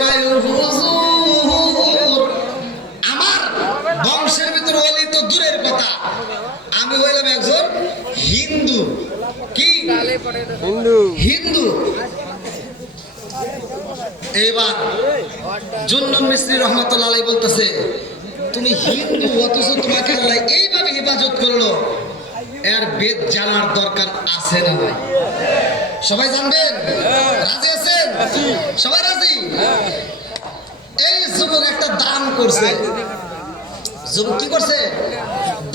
কায়ুল হুজুর, আমার বংশের ভিতরে ওলি তো দূরের কথা, আমি হইলাম একজন হিন্দু। কি হিন্দু? হিন্দু। এইবার জুন্নুন মিসরি রহমাতুল্লাহ আলাইহি বলতেছে, তুমি হিন্দু অথচ তোমাকে আল্লাহ এইভাবে হেফাজত করলো, এর বেদ জানার দরকার আছে না ভাই? সবাই জানবেন? রাজি আছেন? সবাই রাজি? এই যুবক একটা দান করছে। যুবক কি করছে?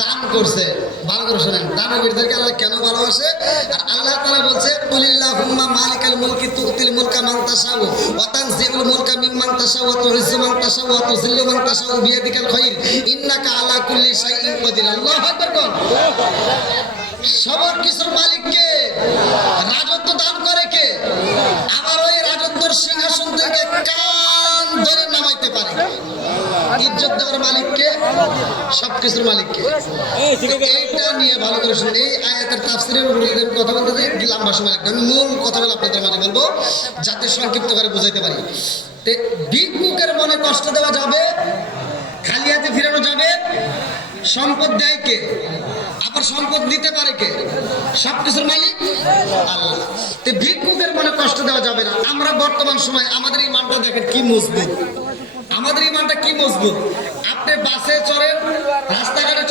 দান করছে। ভালো করে শুনেন, দানবীরদেরকে আল্লাহ কেন ভালোবাসে? আর আল্লাহ তাআলা বলছে, কুলিল্লাহুম্মা মালিকাল মুলকি তুতিল মুলকা মান তাশাউ ওয়া তানজিউল মুলকা মিম্মান তাশাউ ওয়া তুইজ্জু মান তাশাউ ওয়া তুযিল্লু মান তাশাউ বিয়াদিকাল খায়র ইন্নাকা আলা কুল্লি শাইইন কাদির। আল্লাহু আকবার কোন। সবার কিছুর মালিক কে? রাজত্ব দান করে কে? আমার ওই রাজত্বের সিংহাসন থেকে কান ধরে নামাইতে পারে। ইজ্জত দেওয়ার মালিক কে? সবকিছুর মালিক কে? এইটা নিয়ে ভালো করে শুনুন। এই আয়াতের তাফসীরের উপরে কথা বলতে যে লম্বা সময় লাগবে, আমি মূল কথাগুলো আপনাদের মাঝে বলবো যাতে সংক্ষিপ্ত করে বুঝাইতে পারি। ভিক্ষুকের মনে কষ্ট দেওয়া যাবে, খালি হাতে ফিরানো যাবে। সম্পদ দেয় কে? আবার সম্পদ দিতে পারে কে? সবকিছুর মালিক আল্লাহ। ভিক্ষুকের মনে কষ্ট দেওয়া যাবে না। আমরা বর্তমান সময় আমাদের ইমানটা দেখেন কি মজবুত, আমাদের ইমানটা কি মজবুত। আপনি বাসে চড়েন, রাস্তাঘাটে